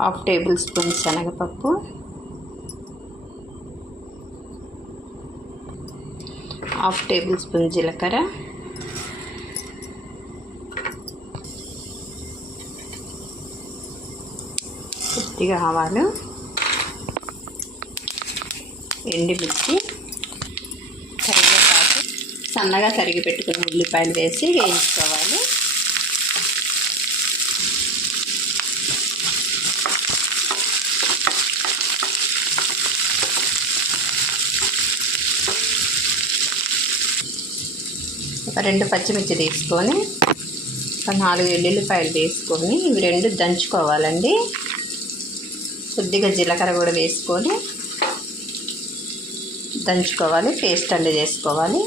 Half table spoon శనగపప్పు, half table spoon జీలకర్ర, కొద్దిగా ఆవాలు, ఎండుమిర్చి, కరివేపాకు, సన్నగా తరిగి పెట్టుకున్న ఉల్లిపాయలు వేసి వేయించుకోవాలి. ఒక 2 పచ్చిమిర్చి తీసుకొని ఒక 4 వెల్లుల్లిపాయలు వేసుకొని ఇవి 2 దంచుకోవాలండి. కొద్దిగా జీలకర్ర కూడా వేసుకొని దంచుకోవాలి, పేస్ట్ అన్నీ చేసుకోవాలి.